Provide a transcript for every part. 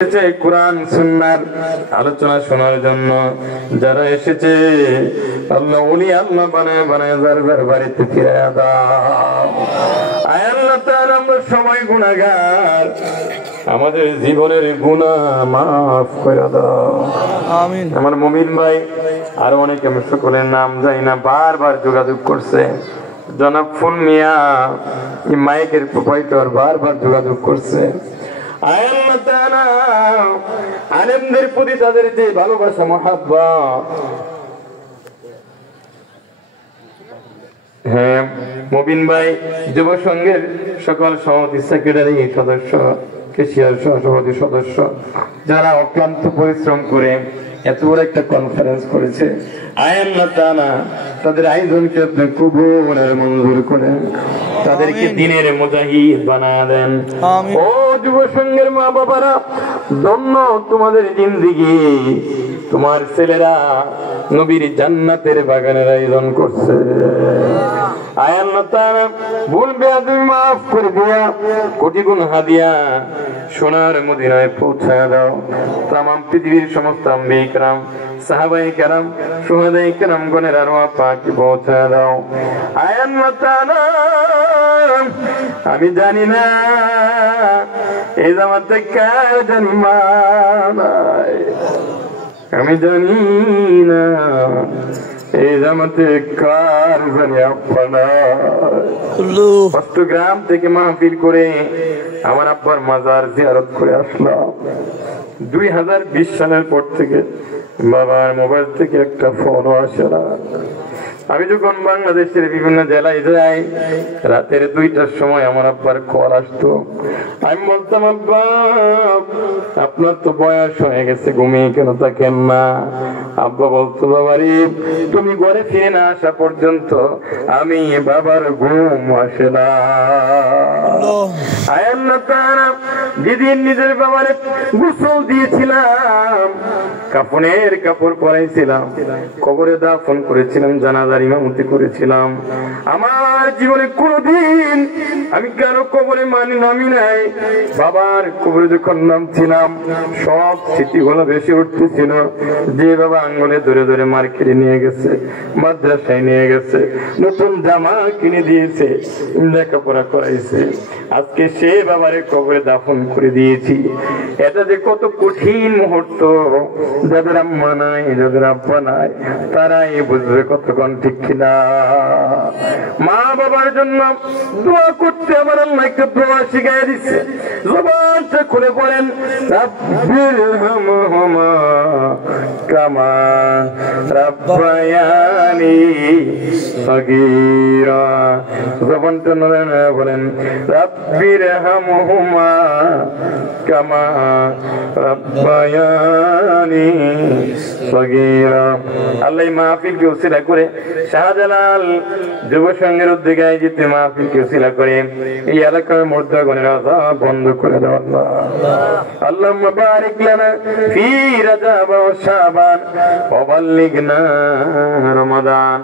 কোরআন সুন্নাহর আলোচনা শোনার জন্য যারা এসেছে আল্লাহ ওলি আল্লাহ বানায় বানায় যার বাড়িতে ফিরায়া দাও। আয় আল্লাহ তাআলা, আমরা সবাই গুনাহগার, আমাদের জীবনের গুনাহ মাফ করে দাও, আমিন। আমার মুমিন ভাই আর অনেকে, আমি সকলের নাম জানি না, বারবার যোগাযোগ করছে। জনাব ফুল মিয়া এই মাইকের প্রোপাইটার বারবার যোগাযোগ করছে। আলেমদের প্রতি তাদের যে ভালোবাসা মহাব্বা, হ্যাঁ মুবিন ভাই যুব সংঘের সকল সভাপতি, সেক্রেটারি, সদস্য, কেশিয়ার সভাপতি, সদস্য যারা অক্লান্ত পরিশ্রম করে এত বড় একটা কনফারেন্স করেছে, আল্লাহ তাআলা তাদের আয়োজনকে আপনি কবুল আর মঞ্জুর করেন, তাদেরকে দিনের মুজাহিদ বানায় দেন। ও যুব সংঘের মা বাবারা, ধন্য তোমাদের জিন্দেগি, তোমার ছেলেরা নবীর জান্নাতের বাগানের আয়োজন করছে। আয় আল্লাহ তাআলা, ভুল বেয়াদবি মাফ করে দিয়া কোটি গুণ হাদিয়া সোনার মদিনায় পৌঁছায় দাও। তাম পৃথিবীর সমস্ত আম্বিয়া কিরাম, সাহাবায়ে কেরাম, শুহাদায়ে কেরাম গণের আরওয়াহ পাক পৌঁছায় দাও। আয় আল্লাহ তাআলা, আমি জানি না এই জামাতে কার জানি মা নাই, আমি জানি না এই জামাতে কার জানি আব্বা নাই। চট্টগ্রাম থেকে মাহফিল করে আমার আব্বার মাজার জিয়ারত করে আসলাম। 2020 সালের পর থেকে বাবার মোবাইল থেকে একটা ফোনও আসে না। আমি যখন বাংলাদেশের বিভিন্ন জেলায় যাই, রাতের 2টার সময় আমার আব্বার কল আসতো। আমি বলতাম, আব্বা আপনার তো বয়স হয়ে গেছে, ঘুমিয়ে কেন থাকেন না? আব্বা বলতো, বাবারে তুমি ঘরে ফিরে না আসা পর্যন্ত আমি বাবার ঘুম আসে না। যেদিন নিজের বাবারে গোসল দিয়েছিলাম, কাফনের কাপড় পরাইছিলাম, কবরে দাফন করেছিলাম, জানাজার ইমামতি করেছিলাম, আমার জীবনে কোনদিন আমি কারো কবরে নামি নাই। বাবার কবরে যখন নামছিলাম, সব স্মৃতিগুলো বেশি উঠতেছিল। যে বাবা আঙ্গুলে ধরে ধরে মার্কেটে নিয়ে গেছে, মাদ্রাসায় নিয়ে গেছে, নতুন জামা কিনে দিয়েছে, লেখাপড়া করাইছে, আজকে সে বাবারে কবরে দাফন করে দিয়েছি। এটা যে কত কঠিন মুহূর্ত, যাদের আম্মা নাই, যাদের আব্বা নাই, তারাই বুঝবে কতক্ষণ, ঠিক কিনা? মা বাবার জন্য দোয়া করতে আমার আল্লাহ একটা দোয়া শিখাই দিচ্ছে। জবানটা খুলে পড়েন, রাব্বির হামহুমা কামা রাব্বায়ানি সগীরা। জবানটা নড়ে নড়ে বলেন, রাব্বির হামহুমা কামা রাব্বায়ানি সগীরা। আল্লাহ মাহফিলকে উসিলা করে, শাহজালাল যুব সংঘের উদ্যোগে আয়োজিত মাহফিলকে উসিলা করে এই এলাকার মুর্দাগণের আযাব বন্ধ করে দাও আল্লাহ। আল্লাহুম্মা বারিক লানা ফি রাজাব ওয়া শাবান ওয়া বাল্লিগনা রমাদান।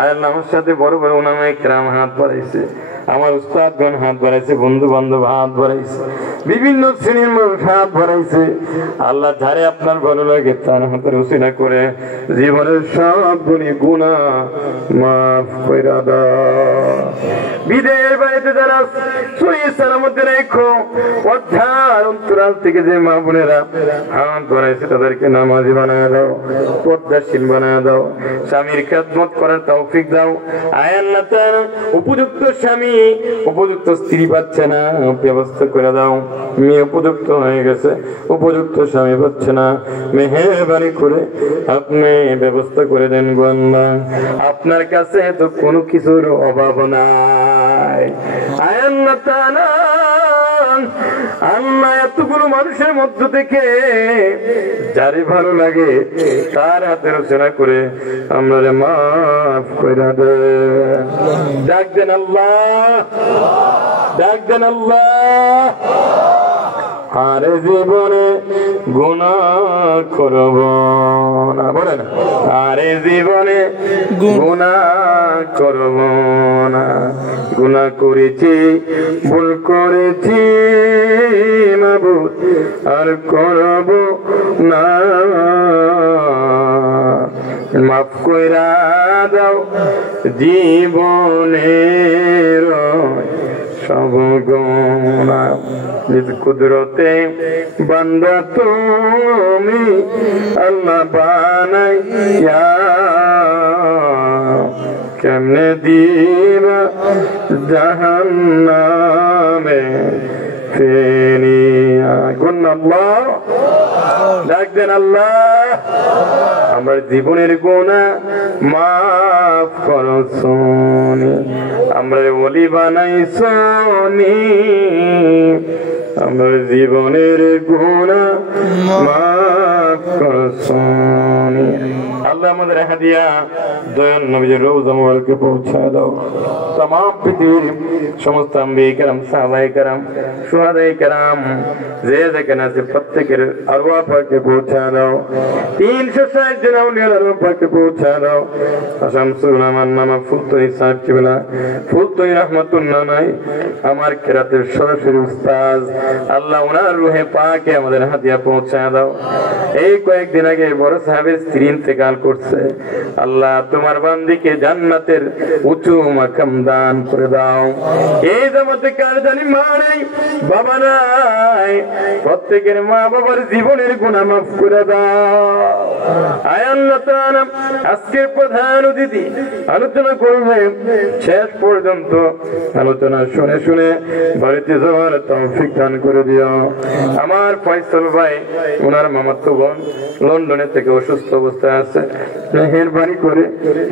আল্লাহ, আমার সাথে বড় বড় উলামায়ে কিরাম হাত বাড়াইছে, আমার উস্তাদগণ হাত বাড়াইছে, বন্ধু বান্ধব হাত বাড়াইছে, বিভিন্ন শ্রেণীর মানুষ হাত বাড়াইছে। আল্লাহ, যারে আপনার ভালো লাগে তার হাতের উসিলা করে জীবনের সবগুলি গুনাহ মাফ কইরা দাও। বিদের বাড়িতে যারা সহি সালামতে রেখো, পর্দার অন্তরাল থেকে যে মা বোনেরা হাত বাড়াইছে তাদেরকে নামাজি বানায় দাও, পর্দাশীল বানায় দাও, স্বামীর খেদমত করার তৌফিক দাও। আয় আল্লাহ তাআলা, উপযুক্ত স্বামী উপযুক্ত স্ত্রী পাচ্ছে না, ব্যবস্থা করে দাও। মেয়ে উপযুক্ত হয়ে গেছে, উপযুক্ত স্বামী পাচ্ছে না, মেহেরবানি করে আপনি ব্যবস্থা করে দেন গো আল্লাহ। আপনার কাছে তো কোনো কিছুর অভাব নাই। আয় আল্লাহ তাআলা, আল্লাহ এতগুলো মানুষের মধ্য থেকে যারে ভালো লাগে তার হাতে রচনা করে আমরা মাফ কইরা দেন। ডাক দেন আল্লাহ, ডাক দেন আল্লাহ। আর জীবনে গুনাহ করব না, বলেন আর জীবনে গুনাহ করব না। গুনাহ করেছি, ভুল করেছি মাবুদ, আর করব না। মাফ কইরা দাও জীবনের সব গুনাহ। নিজ কুদরতে বান্দা তুমি আল্লাহ বানাইয়া কেমনে দিবা জাহান্নামে ফেলিয়া। কোন আল্লাহ ডাক দেন আল্লাহ, আমার জীবনের গুনাহ মাফ করো সোনি, আমরা ওলি বানাইছনি, আমার জীবনের গুনাহ মাফ করো সোনি। আল্লাহ আমাদের হাদিয়া দয়াল নবীর রওজা মুবারকে পৌঁছায় দাও। तमाम পৃথিবীর সমস্ত আম্বিয়া کرام, সাহাবায়ে کرام, শুহাদায়ে کرام যে যেখানে আছে প্রত্যেকের আরওয়াহ পাকে পৌঁছায় দাও। 360 জন আউলিয়ার আরওয়াহ পাকে পৌঁছায় দাও। শামসুল উলামার নামা ফুলতোই সাহেব কিবলা, ফুলতোই রহমাতুল্লাহ নাই আমার কেরাতের সরাসরি উস্তাদ, আল্লাহ ওনার রূহে পাকে আমাদের হাদিয়া পৌঁছায় দাও। এই কয়েকদিন আগে বড় সাহেবের স্ত্রী ইন্তেকাল করছে, আল্লাহ তোমার বান্দিকে জান্নাতের উঁচু মাকাম দান করে দাও। এই জামাতে কার জানি মা নাই, বাবা নাই, প্রত্যেকের মা বাবার জীবনের গুনাহ মাফ করে দাও। আয় আল্লাহ তাআলা আজকের প্রধান অতিথি আলোচনা করবে, শেষ পর্যন্ত আলোচনা শুনে শুনে বাড়িতে যাওয়ার তৌফিক দান করে দিও। আমার ফয়সাল ভাই, ওনার মামাতো বোন লন্ডনে থেকে অসুস্থ অবস্থায় আছে, মেহেরবানি করে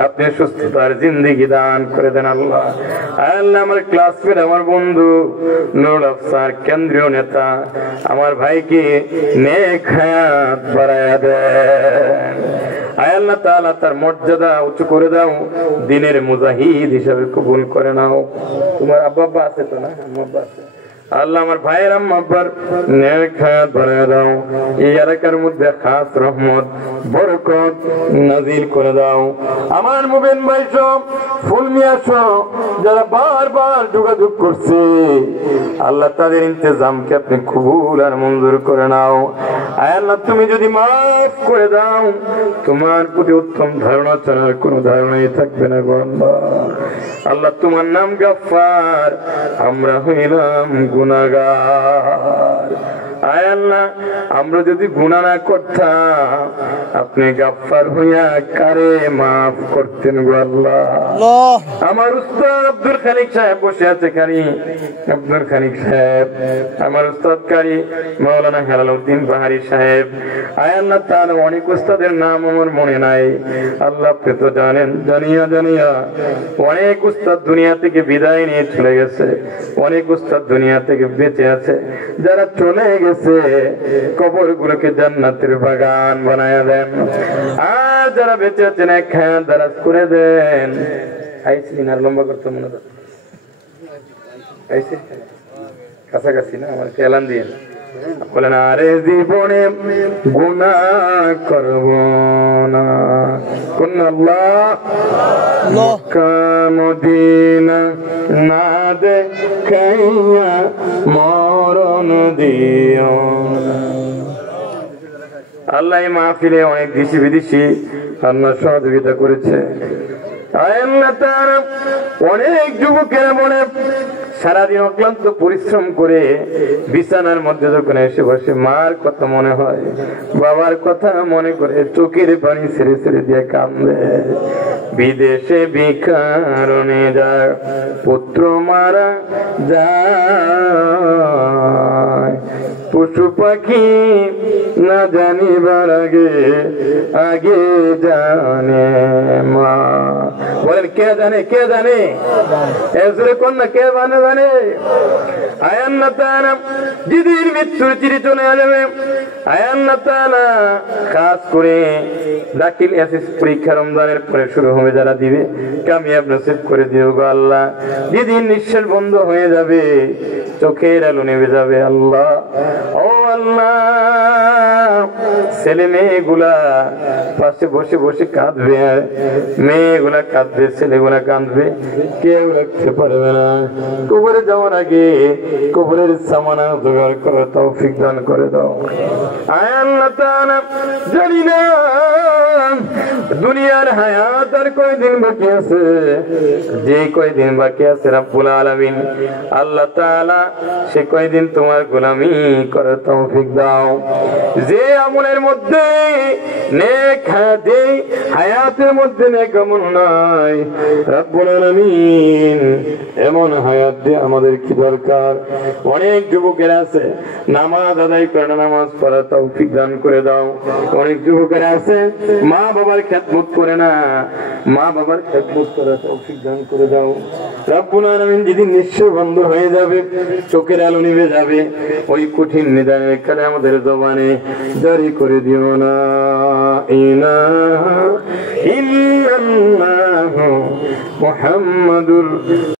আপনি সুস্থতার জিন্দেগি দান করে দেন আল্লাহ। আল্লাহ আমার ক্লাসমেট, আমার বন্ধু নুরুল আফসার, কেন্দ্রীয় নেতা, আমার ভাইকে নেক হায়াত বাড়ায়া দেন। আয় আল্লাহ তাআলা তার মর্যাদা উঁচু করে দাও, দিনের মুজাহিদ হিসাবে কবুল করে নাও। তোমার আব্বা আব্বা আছে তো না? আব্বা আছে। আল্লাহ আমার ভাইয়ের আম্মা আব্বার নেক হায়াত বাড়ায়া দাও। এই এলাকার মধ্যে খাস রহমত বরকত নাজিল করে দাও। আমার মুবিন ভাই সব, ফুল মিয়া সব যারা বারবার যোগাযোগ করছে, আল্লাহ তাদের ইন্তজামকে আপনি কবুল আর মঞ্জুর করে নাও। আয় আল্লাহ তুমি যদি মাফ করে দাও, তোমার প্রতি উত্তম ধারণা ছাড়ার কোনো ধারণাই থাকবে না গো আল্লাহ। আল্লাহ তোমার নাম গফফার, আমরা হইলাম গুনাহগার। আয় আল্লাহ আমরা যদি গুনাহ না করতাম, আপনি গফফার হইয়া কারে মাফ করতেন গো আল্লাহ। আমার উস্তাদ আব্দুল খালিক সাহেব বসে আছে, কারি আব্দুল খালিক সাহেব, আমার উস্তাদ কারি মাওলানা হেলালউদ্দিন বাহারি সাহেব। আয় আল্লাহ তার অনেক উস্তাদের নাম আমার মনে নাই, আল্লাহ আপনি তো জানেন। জানিয়া জানিয়া অনেক উস্তাদ দুনিয়া থেকে বিদায় নিয়ে চলে গেছে, অনেক উস্তাদ দুনিয়া থেকে বেঁচে আছে। যারা চলে গেছে কবরগুলোকে জান্নাতের বাগান বানায়া দেন, আর যারা বেঁচে আছেন এক হায়াত দারাজ করে দেন। আইসি না লম্বা করতে মনে হয় আইসি কাছাকাছি না, আমার এলান দিয়ে বলেন আরে জীবনে গুনাহ করব না। কোন আল্লাহ মক্কা মদিনা না দেখাইয়া মরণ দিও। আল্লাহ এই মাহফিলে অনেক দেশি বিদেশি আল্লাহ সহযোগিতা করেছে। অনেক যুবকেরা বলে সারাদিন অক্লান্ত পরিশ্রম করে বিছানার মধ্যে যখন এসে বসে মার কথা মনে হয়, বাবার কথা মনে করে চোখের পানি ছেড়ে ছেড়ে দিয়ে কান্দে। বিদেশে ভিখারণে যায় পুত্র মারা যায়, পশু পাখি না জানিবার আগে আগে জানে মা। বলেন কে জানে? কে জানে? এজরে কোন না কে জানে? জানে আয় আল্লাহ তাআলা দিদির মৃত্যুর চিঠি চলে যাবে। আয় আল্লাহ তাআলা খাস করে দাখিল এসএস পরীক্ষা রমজানের পরে শুরু হবে, যারা দিবে কামিয়াব নসিব করে দিও গো আল্লাহ। দিদির নিঃশ্বাস বন্ধ হয়ে যাবে, চোখের আলো নেমে যাবে আল্লাহ। ও আল্লাহ ছেলে মেয়েগুলা পাশে বসে বসে কাঁদবে, মেয়েগুলা কাঁদবে, ছেলেগুলা কাঁদবে, কেউ রাখতে পারবে না। কবরে যাওয়ার আগে কবরের সামানা জোগাড় করে তৌফিক দান করে দাও। আয় আল্লাহ তাআলা জানি না দুনিয়ার হায়াত আর কয়দিন বাকি আছে, যে কয়দিন বাকি আছে রব্বুল আলামিন আল্লাহ তাআলা সে কয়দিন তোমার গোলামি করে তৌফিক দাও। যে আমলের মধ্যে নেক হায়াত, হায়াতের মধ্যে নেক আমল নাই রব্বুল আলামিন এমন হায়াত দিয়ে আমাদের কি দরকার। অনেক যুবকেরা আছে নামাজ আদায় করে না, নামাজ পড়া তৌফিক দান করে দাও। অনেক যুবকেরা আছে মা বাবার খেদমত করে না, মা বাবার খেদমত করা তৌফিক দান করে দাও রব্বুল আলামিন। যেদিন নিশ্চয় বন্ধ হয়ে যাবে, চোখের আলো নিভে যাবে, ওই কঠিন নিদানের কালে আমাদের জবানে জারি করে দিও না ইলাহা ইল্লাল্লাহু মুহাম্মাদুর